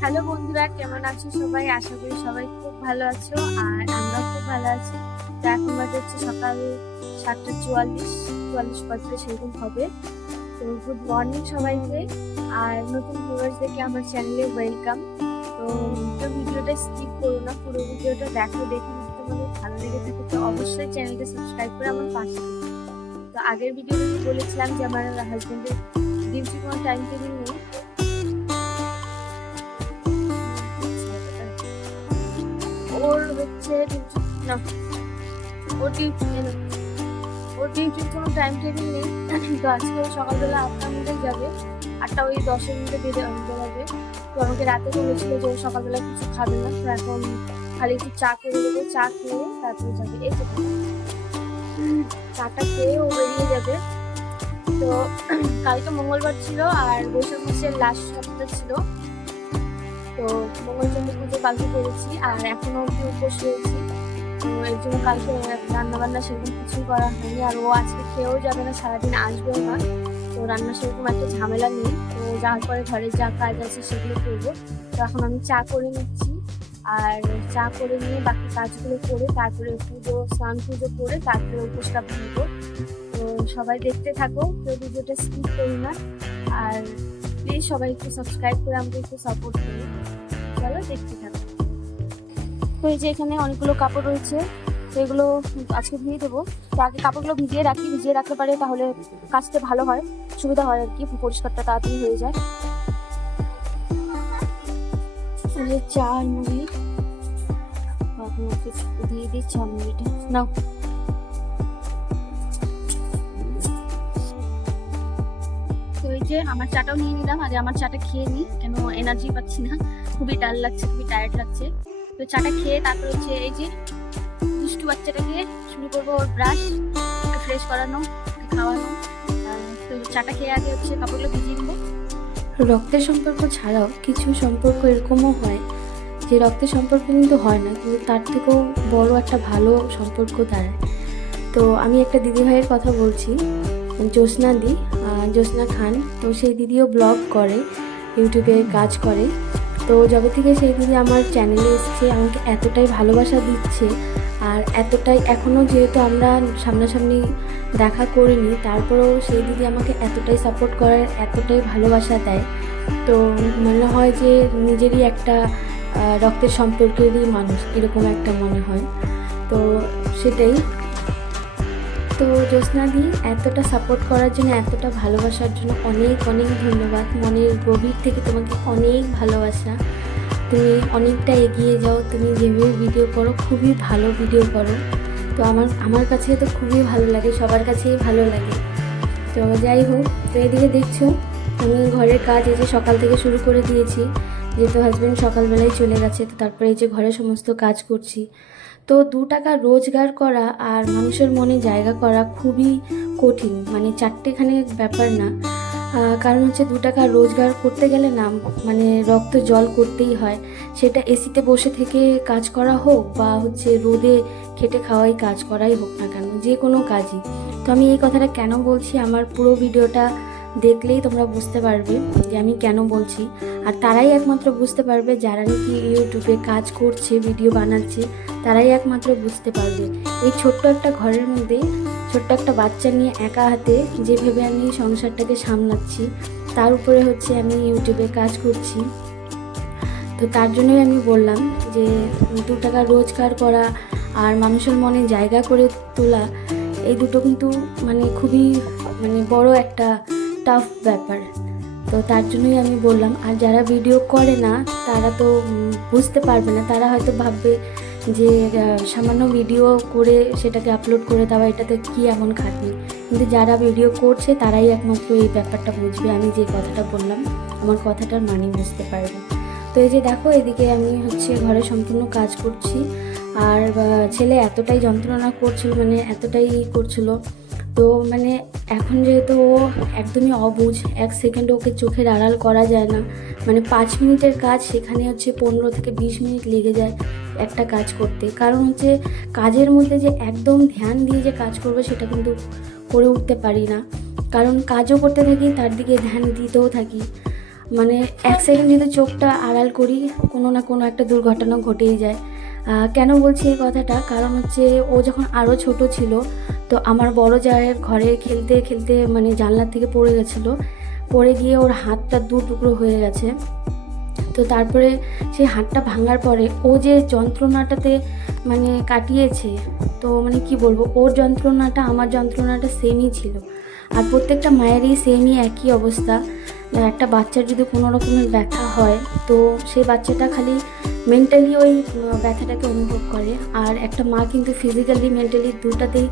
Hello বন্ধুরা, কেমন আছো সবাই? আশা করি সবাই খুব ভালো আছো আর আমরাও খুব ভালো আছি। তো এখন বাজে হচ্ছে সকাল 7:44 বাজতে সেরকম হবে। তো গুড মর্নিং সবাইকে। আর নতুন ভিউয়ার্সদেরকে আমার চ্যানেলে ওয়েলকাম। তো ভিডিওটা স্কিপ করো না, পুরো ভিডিওটা দেখো। দেখে যদি তোমাদের ভালো লেগে থাকে তো অবশ্যই চ্যানেলটা সাবস্ক্রাইব করে আমার পাশে থেকো। তো আগের ভিডিওতে বলেছিলাম যে আমার হাজবেন্ডের ডিউটি কোনো টাইম টেবিল নেই। ওর হচ্ছে না, ওর ডিউটির কোনো টাইম টেবিল নেই। তো আজকে ও সকালবেলা 8টার মধ্যে যাবে, 8টা ওই 10-এর মধ্যে বেরোবে। তো আমাকে রাতে বলেছিল যে ও সকালবেলা কিছু খাবে না, তো এখন খালি একটু চা করে দেবে, চা খেয়ে তারপরে যাবে। এই তো চাটা খেয়ে ও বেরিয়ে যাবে। তো কালকে মঙ্গলবার ছিল আর বৈশাখ মাসের লাস্ট সপ্তাহ ছিল। তো মঙ্গলচন্দ্র পুজো কালকে করেছি আর এখনো অব্দি উপোস রয়েছি। তো এর জন্য কালকে রান্না বান্না সেরকম কিছুই করা হয়নি। আর ও আজকে খেয়েও যাবে না, সারাদিন আসবেও না। তো রান্না সেরকম একটা ঝামেলা নেই। তো যাওয়ার পরে ঘরের যা কাজ আছে সেগুলো করবো। তো এখন আমি চা করে নিচ্ছি, আর চা করে নিয়ে বাকি কাজগুলো করে তারপরে স্নান পুজো করে তারপরে উপোসটা ভাঙবো। তো সবাই দেখতে থাকো, কেউ ভিডিওটা স্কিপ করি না। আর প্লিজ সবাই একটু সাবস্ক্রাইব করে আমাকে একটু সাপোর্ট করো। চলো দেখতে থাকো। তো এই যে এখানে অনেকগুলো কাপড় রয়েছে, তো এগুলো আজকে ধুয়ে দেবো। তো আগে কাপড়গুলো ভিজিয়ে রাখতে পারে, তাহলে কাচতে ভালো হয়, সুবিধা হয় আর কি, পরিষ্কারটা তাড়াতাড়ি হয়ে যায়। এই যে চা আর মুড়ি দিয়ে দিই, চা মুড়িটা নাও। তো এই যে আমার চাটাও নিয়ে নিলাম, আগে আমার চাটা খেয়ে নিই, কেন এনার্জি পাচ্ছি না, খুবই ডাল লাগছে, খুবই টায়ার্ড লাগছে। তো চাটা খেয়ে তারপর হচ্ছে এই যে দুষ্টু বাচ্চাটাকে শুরু করবো ওর ব্রাশ, ওকে ফ্রেশ করানো, ওকে খাওয়ানো। তো চাটা খেয়ে আগে হচ্ছে কাপড়গুলো ভিজিয়ে নেবো। রক্তের সম্পর্ক ছাড়াও কিছু সম্পর্ক এরকমও হয় যে রক্তের সম্পর্ক কিন্তু হয় না, কিন্তু তার থেকেও বড় একটা ভালো সম্পর্ক দাঁড়ায়। তো আমি একটা দিদিভাইয়ের কথা বলছি, জ্যোৎস্না খান। তো সেই দিদিও ব্লগ করে, ইউটিউবে কাজ করে। তো যবে থেকে সেই দিদি আমার চ্যানেলে এসছে, আমাকে এতটাই ভালোবাসা দিচ্ছে, আর এতটাই এখনও যেহেতু আমরা সামনাসামনি দেখা করিনি, তারপরেও সেই দিদি আমাকে এতটাই সাপোর্ট করার, এতটাই ভালোবাসা দেয়। তো মনে হয় যে নিজেরই একটা রক্তের সম্পর্কেরই মানুষ, এরকম একটা মনে হয়। তো সেটাই। তো জ্যোৎস্নাদি এতটা সাপোর্ট করার জন্য, এতটা ভালোবাসার জন্য অনেক অনেক ধন্যবাদ। মনের গভীর থেকে তোমাকে অনেক ভালোবাসা। তুমি অনেকটা এগিয়ে যাও, তুমি যেভাবে ভিডিও করো খুবই ভালো ভিডিও করো। তো আমার কাছে তো খুবই ভালো লাগে, সবার কাছেই ভালো লাগে। তো যাই হোক, তো এদিকে দেখছো আমি ঘরের কাজ এই যে সকাল থেকে শুরু করে দিয়েছি, যেহেতু হাজব্যান্ড সকালবেলায় চলে গেছে। তো তারপরে এই যে ঘরের সমস্ত কাজ করছি। তো 2 টাকা রোজগার করা আর মানুষের মনে জায়গা করা খুবই কঠিন, মানে চারটেখানে ব্যাপার না। কারণ হচ্ছে 2 টাকা রোজগার করতে গেলে না, মানে রক্ত জল করতেই হয়। সেটা এসিতে বসে থেকে কাজ করা হোক বা হচ্ছে রোদে খেটে খাওয়াই কাজ করাই হোক না কেন, যে কোনো কাজই। তো আমি এই কথাটা কেন বলছি, আমার পুরো ভিডিওটা দেখলেই তোমরা বুঝতে পারবে যে আমি কেন বলছি। আর তারাই একমাত্র বুঝতে পারবে যারা নাকি ইউটিউবে কাজ করছে, ভিডিও বানাচ্ছে, তারাই একমাত্র বুঝতে পারবে। এই ছোট্ট একটা ঘরের মধ্যে ছোট্ট একটা বাচ্চা নিয়ে একা হাতে যেভাবে আমি সংসারটাকে সামলাচ্ছি, তার উপরে হচ্ছে আমি ইউটিউবে কাজ করছি। তো তার জন্যই আমি বললাম যে 2 টাকা রোজগার করা আর মানুষের মনে জায়গা করে তোলা, এই দুটো কিন্তু মানে খুবই বড় একটা টাফ ব্যাপার। তো তার জন্যই আমি বললাম। আর যারা ভিডিও করে না তারা তো বুঝতে পারবে না, তারা হয়তো ভাববে যে সামান্য ভিডিও করে সেটাকে আপলোড করে দেওয়া, এটাতে কি এমন খাটনি। কিন্তু যারা ভিডিও করছে তারাই একমাত্র এই ব্যাপারটা বুঝবে, আমি যে কথাটা বললাম আমার কথাটার মানে বুঝতে পারবে। তো এই যে দেখো, এদিকে আমি হচ্ছে ঘরে সম্পূর্ণ কাজ করছি। আর ছেলে এতটাই যন্ত্রণা করছিল, মানে এতটাই করছিল। তো মানে এখন যেহেতু ও একদমই অবুঝ, 1 সেকেন্ড ওকে চোখের আড়াল করা যায় না। মানে 5 মিনিটের কাজ সেখানে হচ্ছে 15 থেকে 20 মিনিট লেগে যায় একটা কাজ করতে। কারণ হচ্ছে কাজের মধ্যে যে একদম ধ্যান দিয়ে যে কাজ করবো সেটা কিন্তু করে উঠতে পারি না, কারণ কাজও করতে থাকি তার দিকে ধ্যান দিতেও থাকি। মানে এক সেকেন্ড যদি চোখটা আড়াল করি কোনো না কোনো একটা দুর্ঘটনা ঘটেই যায়। কেন বলছি এই কথাটা, কারণ হচ্ছে ও যখন আরও ছোট ছিল তো আমার বড় জায়ের ঘরে খেলতে খেলতে মানে জানলার থেকে পড়ে গেছিলো, পড়ে গিয়ে ওর হাতটা দু টুকরো হয়ে গেছে। তো তারপরে সেই হাতটা ভাঙার পরে ও যে যন্ত্রণাটাতে মানে কাটিয়েছে, তো মানে কি বলবো, ওর যন্ত্রণাটা আমার যন্ত্রণাটা সেমই ছিল। আর প্রত্যেকটা মায়েরই সেমই একই অবস্থা। একটা বাচ্চার যদি কোনো রকমের ব্যথা হয় তো সেই বাচ্চাটা খালি মেন্টালি ওই ব্যথাটাকে অনুভব করে, আর একটা মা কিন্তু ফিজিক্যালি মেন্টালি দুটাতেই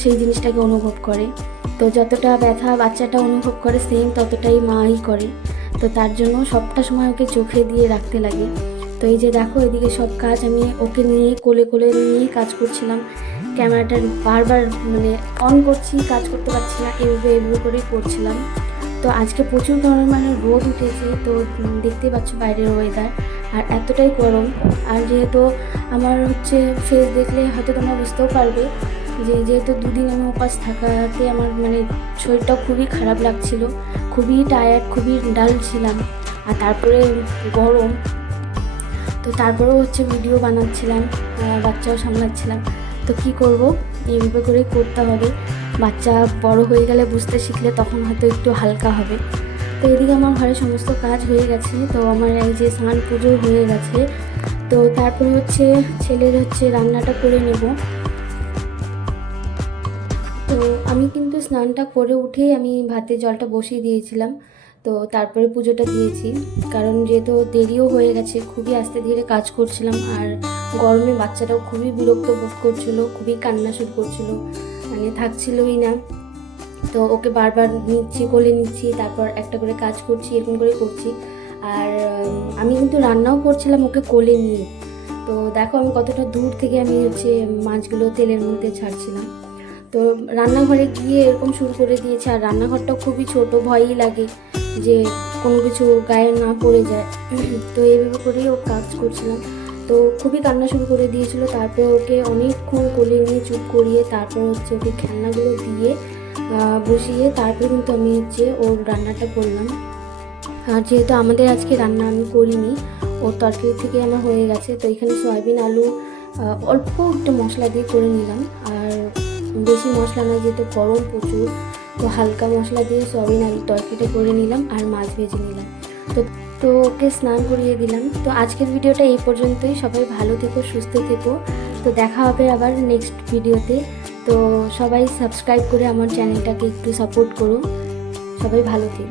সেই জিনিসটাকে অনুভব করে। তো যতটা ব্যথা বাচ্চাটা অনুভব করে সেম ততটাই মাই করে। তো তার জন্য সবটা সময় ওকে চোখে দিয়ে রাখতে লাগে। তো এই যে দেখো এদিকে সব কাজ আমি ওকে নিয়ে কোলে কোলে নিয়েই কাজ করছিলাম। ক্যামেরাটা বারবার মানে অন করছি, কাজ করতে পারছি না, এভাবে করেই করছিলাম। তো আজকে প্রচুর পরিমাণে রোদ উঠেছে, তো দেখতেই পাচ্ছ বাইরের ওয়েদার, আর এতটাই গরম। আর যেহেতু আমার হচ্ছে ফেস দেখলে হয়তো তোমরা বুঝতেও পারবে যে যেহেতু দুদিন আমি উপাস থাকাতে আমার মানে শরীরটাও খুবই খারাপ লাগছিল, খুবই টায়ার্ড, খুবই ডাল ছিলাম। আর তারপরে গরম, তো তারপরেও হচ্ছে ভিডিও বানাচ্ছিলাম, বাচ্চাও সামলাচ্ছিলাম। তো কি করব, এইভাবে করেই করতে হবে। বাচ্চা বড় হয়ে গেলে বুঝতে শিখলে তখন হয়তো একটু হালকা হবে। তো এদিকে আমার ঘরে সমস্ত কাজ হয়ে গেছে, তো আমার এই যে স্নান পুজো হয়ে গেছে। তো তারপরে হচ্ছে ছেলের হচ্ছে রান্নাটা করে নেব। তো আমি কিন্তু স্নানটা করে উঠেই আমি ভাতের জলটা বসিয়ে দিয়েছিলাম। তো তারপরে পুজোটা দিয়েছি, কারণ যেহেতু দেরিও হয়ে গেছে, খুবই আস্তে ধীরে কাজ করছিলাম। আর গরমে বাচ্চাটাও খুবই বিরক্ত বোধ করছিল, খুবই কান্না শুরু করছিল, মানে থাকছিলই না। তো ওকে বারবার নিচ্ছি, কোলে নিচ্ছি, তারপর একটা করে কাজ করছি, এরকম করে করছি। আর আমি কিন্তু রান্নাও করছিলাম ওকে কোলে নিয়ে। তো দেখো আমি কতটা দূর থেকে আমি হচ্ছে মাছগুলো তেলের মধ্যে ছাড়ছিলাম। তো রান্নাঘরে গিয়ে এরকম শুরু করে দিয়েছে। আর রান্নাঘরটাও খুবই ছোট, ভয়ই লাগে যে কোনো কিছু গায়ে না পড়ে যায়। তো এইভাবে করেই ও কাজ করছিলাম। তো খুবই কান্না শুরু করে দিয়েছিল। তারপর ওকে অনেকক্ষণ কোলে নিয়ে চুপ করিয়ে তারপর হচ্ছে ওকে খেলনাগুলো দিয়ে বসিয়ে তারপর কিন্তু আমি হচ্ছে ওর রান্নাটা করলাম। আর যেহেতু আমাদের আজকে রান্না আমি করিনি, ওর তরকারি থেকে আমার হয়ে গেছে। তো এখানে সয়াবিন আলু অল্প একটু মশলা দিয়ে করে নিলাম, আর বেশি মশলা না, যেহেতু গরম প্রচুর, তো হালকা মশলা দিয়ে সয়াবিন আলুর তরকারিটা করে নিলাম আর মাছ ভেজে নিলাম। তো ওকে স্নান করিয়ে দিলাম। তো আজকের ভিডিওটা এই পর্যন্তই। সবাই ভালো থেকো, সুস্থ থেকো। তো দেখা হবে আবার নেক্সট ভিডিওতে। তো সবাই সাবস্ক্রাইব করে আমার চ্যানেলটাকে একটু সাপোর্ট করো। সবাই ভালো থেকো।